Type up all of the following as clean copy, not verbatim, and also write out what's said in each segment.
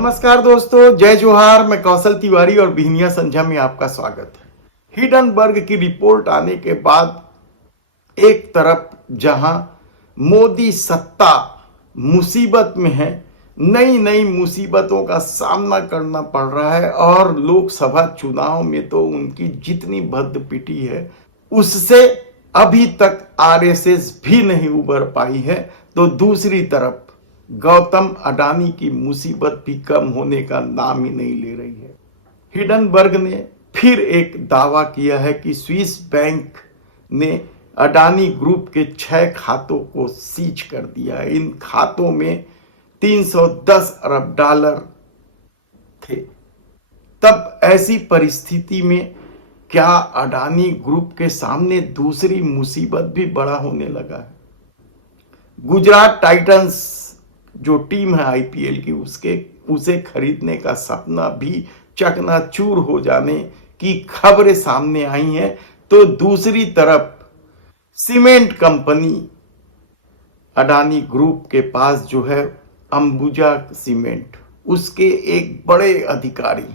नमस्कार दोस्तों, जय जोहार। मैं कौशल तिवारी और बिहनिया संझा में आपका स्वागत है। हिडनबर्ग की रिपोर्ट आने के बाद एक तरफ जहां मोदी सत्ता मुसीबत में है, नई नई मुसीबतों का सामना करना पड़ रहा है और लोकसभा चुनाव में तो उनकी जितनी भद्द पिटी है उससे अभी तक आरएसएस भी नहीं उबर पाई है, तो दूसरी तरफ गौतम अडानी की मुसीबत भी कम होने का नाम ही नहीं ले रही है। हिडनबर्ग ने फिर एक दावा किया है कि स्विस बैंक ने अडानी ग्रुप के 6 खातों को सीज कर दिया है। इन खातों में 310 अरब डॉलर थे। तब ऐसी परिस्थिति में क्या अडानी ग्रुप के सामने दूसरी मुसीबत भी बड़ा होने लगा है? गुजरात टाइटंस जो टीम है आईपीएल की, उसे खरीदने का सपना भी चकनाचूर हो जाने की खबरें सामने आई हैं। तो दूसरी तरफ सीमेंट कंपनी अडानी ग्रुप के पास जो है अंबुजा सीमेंट, उसके एक बड़े अधिकारी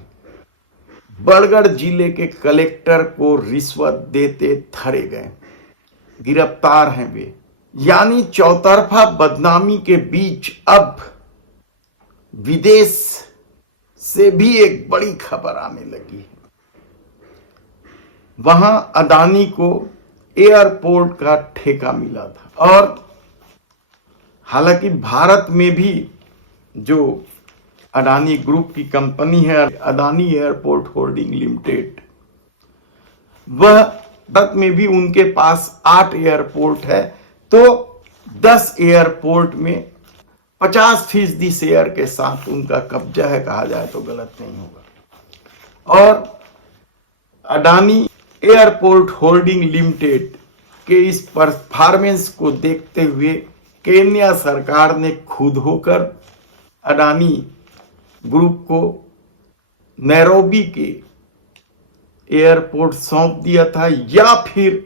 बरगढ़ जिले के कलेक्टर को रिश्वत देते धरे गए, गिरफ्तार हैं वे। यानी चौतरफा बदनामी के बीच अब विदेश से भी एक बड़ी खबर आने लगी है। वहां अडानी को एयरपोर्ट का ठेका मिला था और हालांकि भारत में भी जो अडानी ग्रुप की कंपनी है अडानी एयरपोर्ट होल्डिंग लिमिटेड, वह भारत में भी उनके पास 8 एयरपोर्ट है, तो 10 एयरपोर्ट में 50% शेयर के साथ उनका कब्जा है, कहा जाए तो गलत नहीं होगा। और अडानी एयरपोर्ट होल्डिंग लिमिटेड के इस परफॉर्मेंस को देखते हुए केन्या सरकार ने खुद होकर अडानी ग्रुप को नैरोबी के एयरपोर्ट सौंप दिया था, या फिर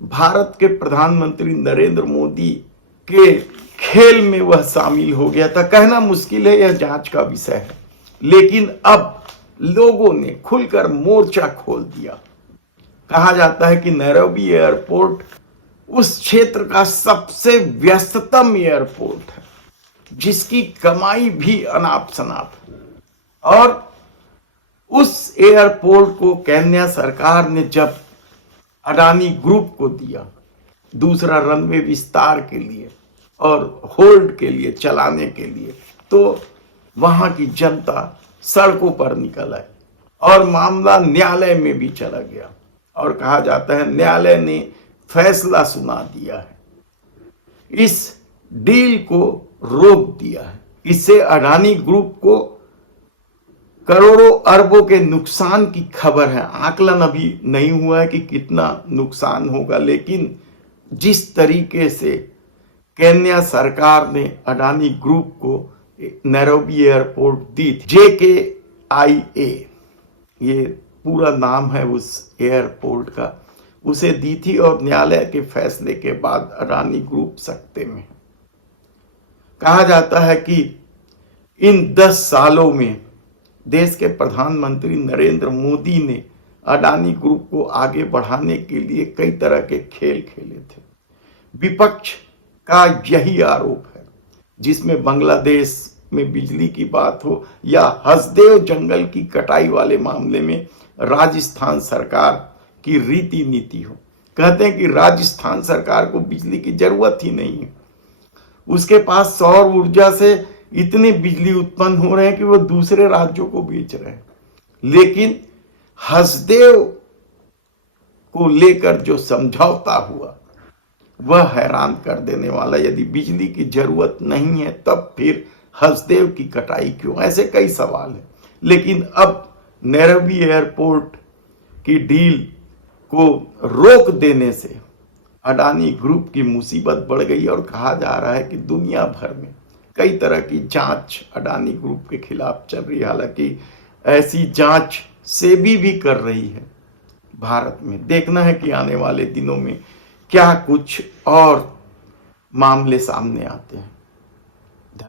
भारत के प्रधानमंत्री नरेंद्र मोदी के खेल में वह शामिल हो गया था। कहना मुश्किल है, यह जांच का विषय है। लेकिन अब लोगों ने खुलकर मोर्चा खोल दिया। कहा जाता है कि नैरोबी एयरपोर्ट उस क्षेत्र का सबसे व्यस्ततम एयरपोर्ट है, जिसकी कमाई भी अनाप शनाप है। और उस एयरपोर्ट को केन्या सरकार ने जब अडानी ग्रुप को दिया दूसरा रनवे विस्तार के लिए और होल्ड के लिए, चलाने के लिए, तो वहां की जनता सड़कों पर निकल आई और मामला न्यायालय में भी चला गया। और कहा जाता है न्यायालय ने फैसला सुना दिया है, इस डील को रोक दिया है। इससे अडानी ग्रुप को करोड़ों अरबों के नुकसान की खबर है। आकलन अभी नहीं हुआ है कि कितना नुकसान होगा, लेकिन जिस तरीके से केन्या सरकार ने अडानी ग्रुप को नैरोबी एयरपोर्ट दी, JKIA ये पूरा नाम है उस एयरपोर्ट का, उसे दी थी और न्यायालय के फैसले के बाद अडानी ग्रुप सकते में। कहा जाता है कि इन 10 सालों में देश के प्रधानमंत्री नरेंद्र मोदी ने अडानी ग्रुप को आगे बढ़ाने के लिए कई तरह के खेल खेले थे। विपक्ष का यही आरोप है, जिसमें बांग्लादेश में बिजली की बात हो या हसदेव जंगल की कटाई वाले मामले में राजस्थान सरकार की रीति नीति हो। कहते हैं कि राजस्थान सरकार को बिजली की जरूरत ही नहीं है, उसके पास सौर ऊर्जा से इतनी बिजली उत्पन्न हो रहे हैं कि वो दूसरे राज्यों को बेच रहे हैं। लेकिन हसदेव को लेकर जो समझौता हुआ वह हैरान कर देने वाला। यदि बिजली की जरूरत नहीं है तब फिर हसदेव की कटाई क्यों? ऐसे कई सवाल हैं। लेकिन अब नैरोबी एयरपोर्ट की डील को रोक देने से अडानी ग्रुप की मुसीबत बढ़ गई और कहा जा रहा है कि दुनिया भर में कई तरह की जांच अडानी ग्रुप के खिलाफ चल रही है। हालांकि ऐसी जांच सेबी भी कर रही है भारत में। देखना है कि आने वाले दिनों में क्या कुछ और मामले सामने आते हैं।